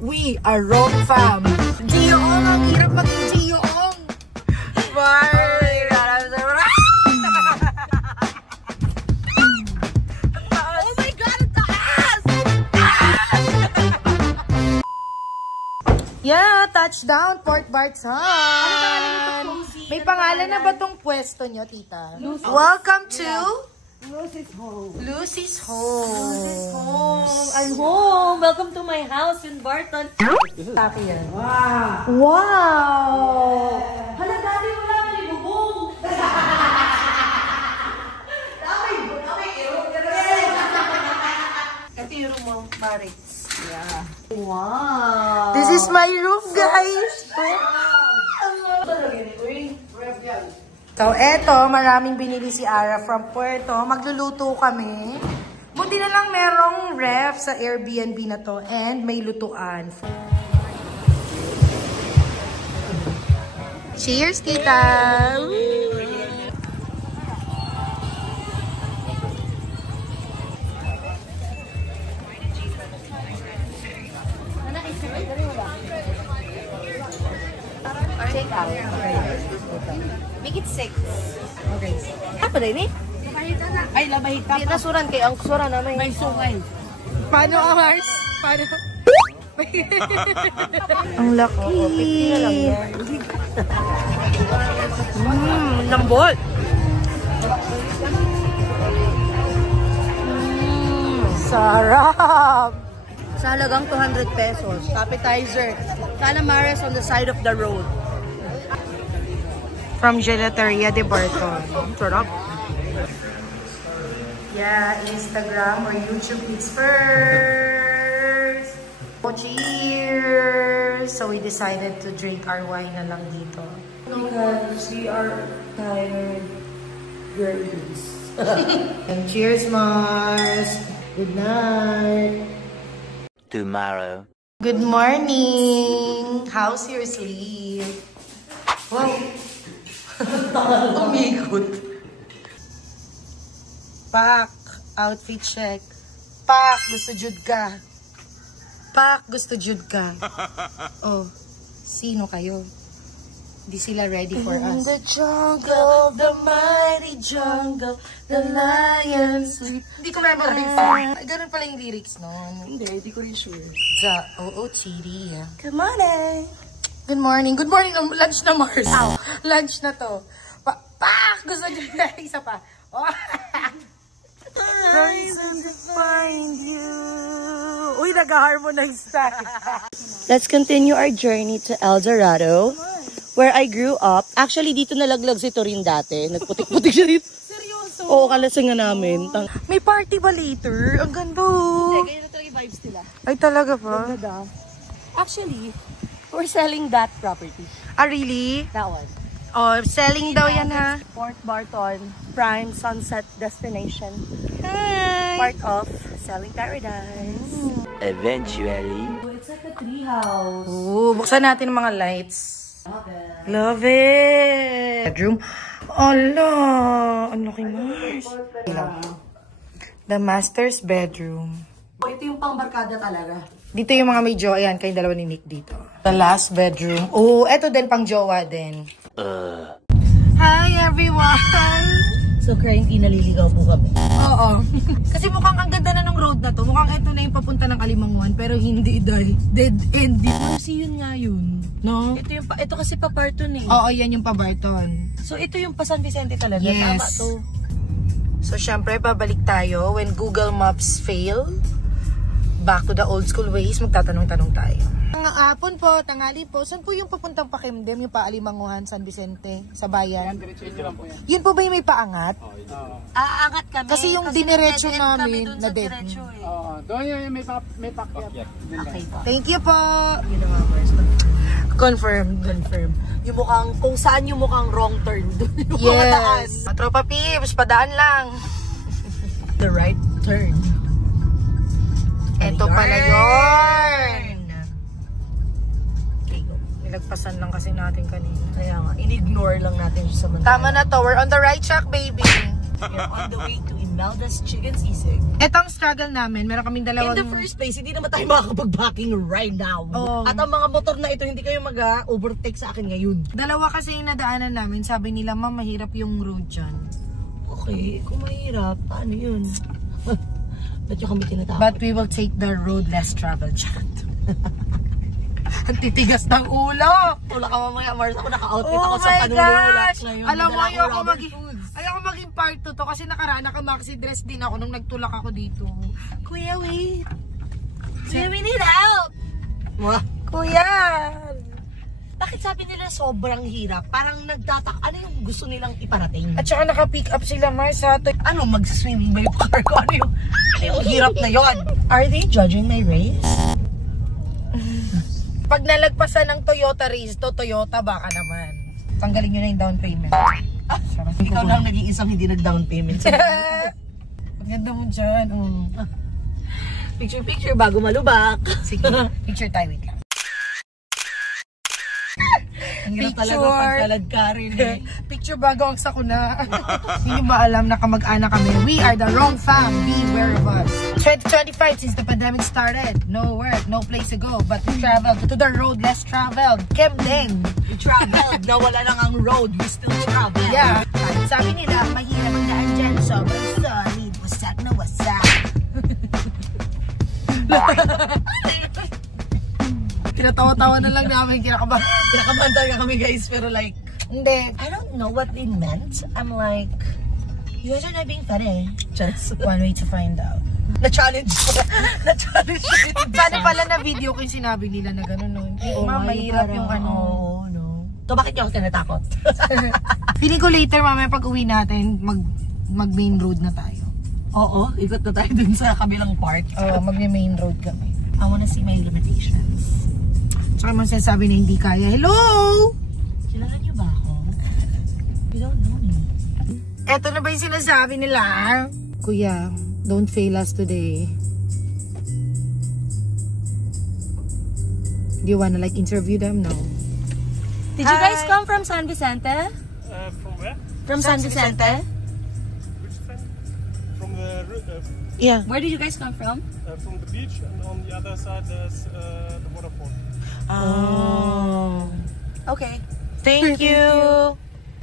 We are Rong Fam. Gioong, ang hirap maging Gioong. Bye! Oh my God, ang taas! Yeah, touchdown, Port Barton. May pangalan na ba tong pwesto nyo, tita? Welcome to Lucy's home. Lucy's home. Lucy's home. I'm home. Welcome to my house in Barton. Taki yan. Wow. Wow. Hala, dati mo lang nilibubong. Ito yung room mo, Maris. Yeah. Wow. This is my room, guys. So, eto, maraming binili si Ara from Puerto. Magluluto kami. Buti na lang merong ref sa Airbnb na to and may lutuan. Cheers, tita! Take out. Make it 6. Okay. Apa na ini? Ay, labahit ka Di nasuran kay ang sura na may sungay. Paano, Mars? Paano? Ang laki. Lambot. Sarap. Sa halagang 200 pesos. Appetizer. Calamares on the side of the road. From Gelateria de Barton. Sarap. Yeah, Instagram or YouTube it's first. Oh, cheers! So we decided to drink our wine na lang dito. Because we are tired girls. And cheers, Mars! Good night! Tomorrow. Good morning! How's your sleep? Wow! Umikot. Pak! Outfit check. Pak! Gusto jud ka. Pak! Gusto jud ka. Oh, sino kayo? Di sila ready for us. In the jungle, the mighty jungle, the lion sleep. Hindi ko memorize. Ganun pala yung lyrics nun. Hindi, di ko rin sure. OOTD. Good morning! Good morning. Good morning. Lunch na, Mars. Lunch na to. Pak! Gusto nyo na. Isa pa. Oh. Reason to find you. Uy, nag-harmonize tayo. Let's continue our journey to El Dorado, where I grew up. Actually, dito nalaglag si Torin dati. Nagputik-putik siya dito. Seryoso? Oo, kalasingan namin. May party ba later? Ang ganda. Hindi, ganyan na talaga yung vibes nila. Ay, talaga ba? Actually, we're selling that property. Ah, really? That one. Oh, selling daw yan, ha? Port Barton, prime sunset destination. Hi! Part of Selling Paradise. Eventually. It's like a tree house. Oo, buksan natin ang mga lights. Love it! Bedroom. Allah! Ang laki, Mars. The master's bedroom. Ito yung pangbarkada talaga. Dito yung mga may jowa. Ayan, kayong dalawa ni Nick dito. The last bedroom. Oh, eto din pang jowa din. Hi, everyone! So, currently naliligaw po kami. Oo. Kasi mukhang ang ganda na ng road na to. Mukhang eto na yung papunta ng Alimanguan. Pero hindi dahil dead end. Kasi yun nga yun. No? Ito kasi pa Barton eh. Oo, yan yung pa Barton. So, ito yung pa San Vicente talaga. Yes. Tama to. So, syempre, babalik tayo. When Google Maps fail, back to the old school ways, magtatanong-tanong tayo. Ang hapon po, tangali po, saan po yung papuntang Pakimdem, yung Paalimanguhan, San Vicente, sa bayan? Yun po ba yung may paangat? Aangat kami. Kasi yung diniretso namin na dead. Doon yung may pakyat. Okay po. Thank you po! Yun ang first. Confirmed. Yung mukhang, kung saan yung mukhang wrong turn. Doon yung mga daan. Yes! Tropa Pips, padaan lang. The right turn. Ito pala yun! Okay, go. Nilagpasan lang kasi natin kanina. Kaya nga, in-ignore lang natin siya sa manila. Tama na to, we're on the right track, baby. We're on the way to Indonesia. Imelda's Chicken Sisig. Etong struggle namin, meron kaming dalawang... In the first place, hindi naman tayo makakapag-backing right now. Oo. At ang mga motor na ito, hindi kayo mag-overtake sa akin ngayon. Dalawa kasi yung nadaanan namin, sabi nila, ma'am, mahirap yung road dyan. Okay, kung mahirap, paano yun? Ba't yung kami tinatawag? But we will take the road less traveled chat. Ang titigas ng ulo! Wala ka mamaya, Mars. Ako naka-outfit Oh ako sa my panunulak gosh! ngayon. Alam mo, Dala ko rubber foods. ayoko maging part 2 to kasi nakaraan naka-maxi dress din ako nung nagtulak ako dito. Kuya, wait! Kuya, we need help! Mwah. Kuya! Bakit sabi nila sobrang hirap? Parang nagtatak, ano yung gusto nilang iparating? At saka naka-pick up sila, Mars, ha? Ano, mag-swimming ba yung car ko? Ano yung hirap na yon? Are they judging my race? Pag nalagpasan ng Toyota race to, Toyota baka naman. Tanggalin nyo na yung down payment. Sarap. Ikaw lang nag-iisang hindi nag-down payment. Ang ganda mo dyan. Picture bago malubak. Sige, picture tayo, wait lang. Ang hirap talaga pagkalad ka rin eh. Picture bago ang sakuna. Hindi ba alam na kamag-anak kami? We are the wrong fam. Beware of us. 2025, since the pandemic started, no work, no place to go, but we traveled to the road less traveled. Kemdeng. We traveled, nawala lang ang road, we still travel. Yeah. Sabi nila, mahirap ang daan dyan. Sobrang solid. Wasak na wasak. Tinatawa-tawa na lang namin. Kinakabahan talaga kami guys, pero like, Hindi. I don't know what they meant. I'm like, you guys are not being funny. Just One way to find out. na-challenge ko. Na-challenge ko. Paano pala na video ko yung sinabi nila na gano'n, no? Hindi, mahirap yung ano. Oo, no. So, bakit niyo ako tinatakot? Feeling ko later, mamaya pag uwi natin, mag main road na tayo. Oo, ikot na tayo dun sa kabilang part. Mag-main road kami. I wanna see my limitations. Tsaka mo sinasabi na hindi kaya. Hello! Kilala niyo ba ako? You don't know me. Eto na ba yung sinasabi nila? Kuya, don't fail us today. Do you wanna like interview them? No. Did you guys come from San Vicente? From where? From San Vicente? Which side? From the Yeah. Where did you guys come from? from the beach, and on the other side there's the waterfall. Oh. Okay. Thank you.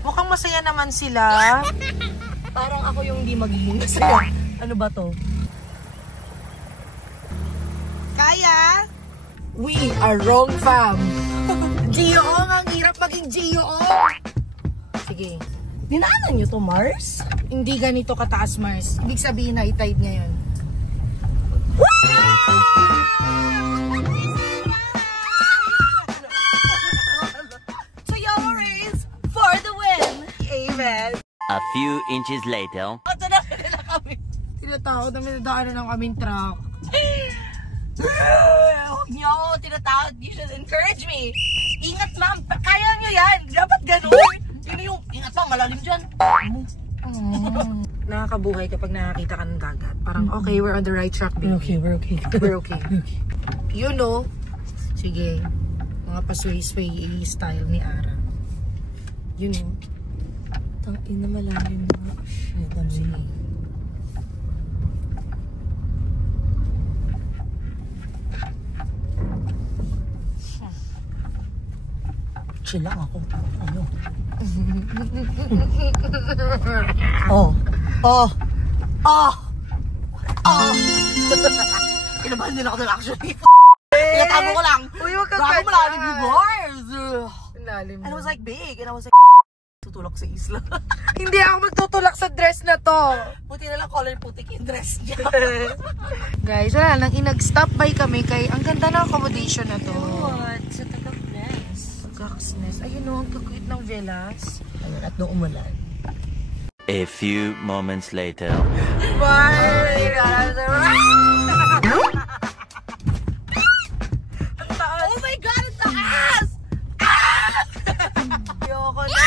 Mukhang masaya naman sila. Parang ako yung hindi magiging masaya. Ano ba to? Kaya? We are wrong fam. Gioong, ang hirap maging Gioong. Sige. Dinaanan nyo to, Mars? Hindi ganito kataas, Mars. Ibig sabihin na i-tide niya yun. So y'all race for the win! Amen. A few inches later. Ito na nila kami. Tinatawag na may nadaanan ng kaming truck. Huwag niyo ako tinatawag. You should encourage me. Ingat, ma'am. Kaya niyo yan. Dapat ganun. Yun yung, ingat, ma'am. Malalim dyan. Nakakabuhay kapag nakakita ka ng dagat. Parang, okay, we're on the right track, baby. We're okay. We're okay. You know. Sige. Mga pasway-sway style ni Ara. You know. Tangin na malalim na. Shit, Sige. Chill lang ako. Ano? Oh. Oh. Oh. Oh. Kinabahan din ako doon actually. Tinatago ko lang. Uy, wag kang Bago malalim yung bars. Lalim And I was like big. And I was like, tutulak sa isla. hindi ako magtutulak sa dress na to. Buti na lang color putik yung dress niya. Guys, wala lang. Inag-stop by kami kay ang ganda ng accommodation na to. What? Sa Tagaknes. Pagkakasnes. Ayun o, ang cute ng villas. Ayun, at doon umulan. A few moments later. Bye! Oh my God, ang taas! Ayoko na!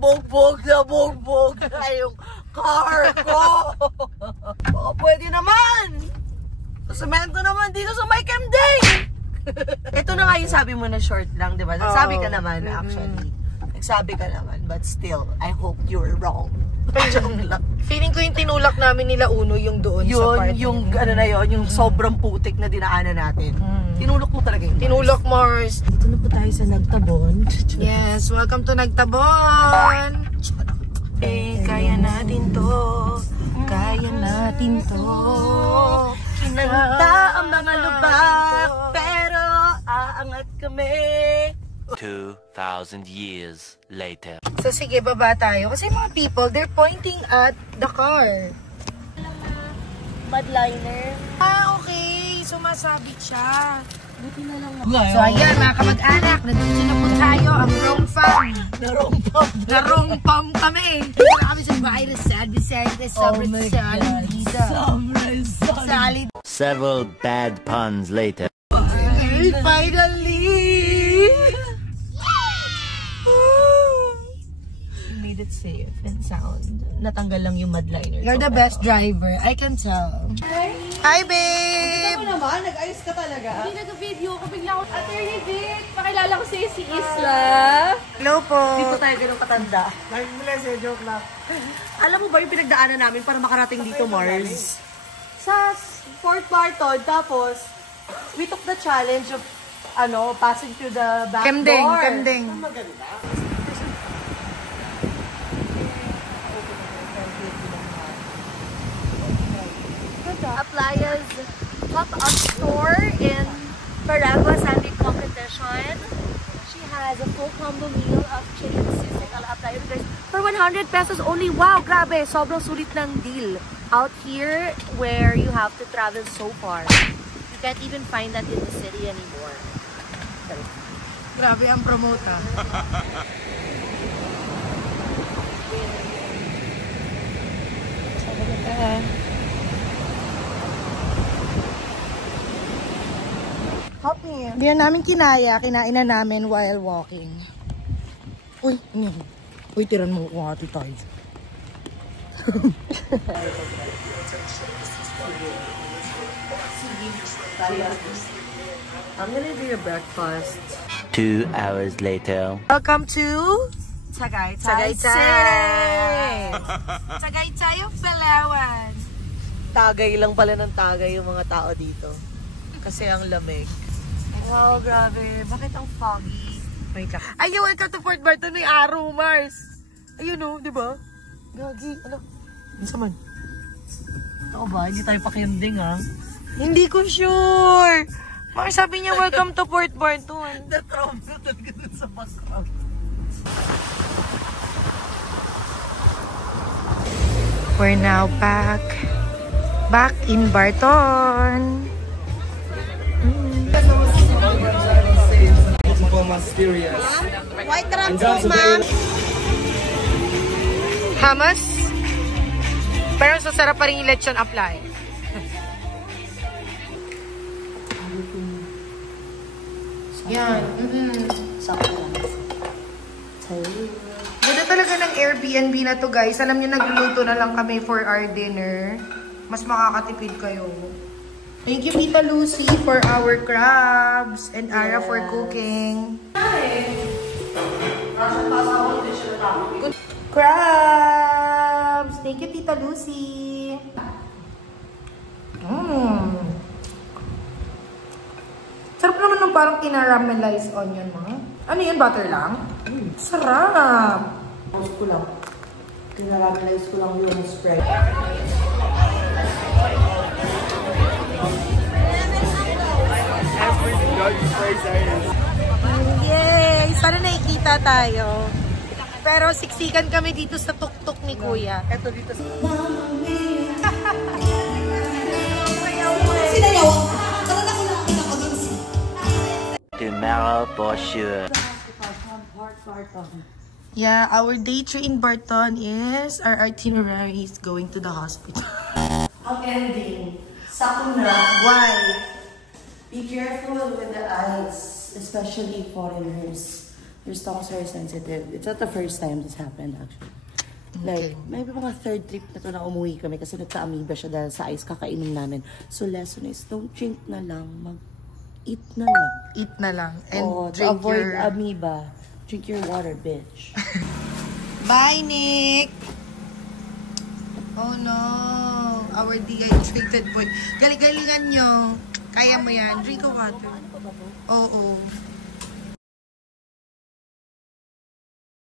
Bogbog na bogbog na yung car ko! Oh, pwede naman! Semento naman dito sa may Kemdeng! Ito na nga yung sabi mo na short lang, di ba? Sabi ka naman, actually. Nagsabi ka naman, but still, I hope you're wrong. Joke lang. Feeling ko yung tinulak namin nila Uno yung doon sa part. Yung ano na yun, yung sobrang putik na dinaanan natin. Tinulak mo talaga yung Mars. Tinulak Mars. Dito na po tayo sa Nagtabon. Yes, welcome to Nagtabon. Kaya natin to. Kaya natin to. Kinanta ang mga lubak, pero aangat kami. 2,000 years later. So sige, baba tayo. Kasi mga people, they're pointing at the car. Mudliner. Okay. Sumasabit siya. Buti na lang. So ayan, mga kamag-anak, nandito na po tayo ang wrong farm. Narompam kami. Dito na kami sa bahay na sad, sobrang solid dito. Solid. Several bad puns later. Okay, finally! You made it safe and sound. Natanggal lang yung mudliner. You're the best driver, I can tell. Hi, babe! Ano naman? Nag-ayos ka talaga? Hindi nag-video ko, bigla ako, Attorney Vic, pakilala ko sa'yo si Isla. Hello po. Hindi po tayo ganun katanda. Joke lang. Alam mo ba yung pinagdaanan namin para makarating dito, Mars? Sa Fort Barton, tapos we took the challenge of passing through the back Kemdeng, door. kemdeng. Aplaya's pop-up store in Paragua Sandwich Competition. She has a full combo meal of chicken sisig ala Aplaya for 100 pesos only. Wow, grabe, sobrang sulit ng deal. Out here, where you have to travel so far, you can't even find that in the city anymore. Grabe ang promote ah. Help me. Hindi na namin kinaya, kinain na namin while walking. Uy, ano? Uy, tiran mo kung ati tayo. I'm gonna do your breakfast. 2 hours later. Welcome to Tagaytay. Tagaytay of Palawan. Tagay lang pala ng tagay yung mga tao dito. Kasi ang lamig. Wow, grabe. Bakit ang foggy? Wait lang. Ayun, welcome to Fort Barton. May araw, Mars. Ayun o, di ba? Gagi, ano? Isa man. Ito ba? Hindi tayo pakinding, ha? Hindi ko sure. Mars, sabi niya, welcome to Fort Barton. Na-trauma talaga dun sa background. We're now back in Barton. White trans ma'am. Hamas. Pero sasarap pa rin yung lechon apply. Yan. Ganda talaga ng Airbnb na to, guys. Alam niyo, nagluluto na lang kami for our dinner. Mas makakatipid kayo. Thank you, Tita Lucy, for our crabs and Ara for cooking. Crabs! Thank you, Tita Lucy. Sarap naman ng parang kinaramelized onion, mga. Ano yun? Butter lang? Sarap! Tapos ko lang. Kinaramelized ko lang yung spread. Yay! Sana nakikita tayo. Pero siksikan kami dito sa tuktok ni Kuya. Eto dito. Tomorrow for sure. Yeah, our day 3 in Barton is our itinerary is going to the hospital. Ang ending. Sakuna. Why? Be careful with the eyes, especially foreigners. Their stomachs are sensitive. It's not the first time this happened, actually. Like, maybe mga third trip na to na umuwi kami kasi nagka-amoeba siya dahil sa ice kakainom namin. So, lesson is, don't drink na lang. Mag-eat na lang. Eat na lang and To drink avoid your... amoeba, Drink your water, bitch. Bye, Nick! Oh no, our dehydrated boy. Galing-galingan nyo. Kaya mo yan. Drink a water. Oo.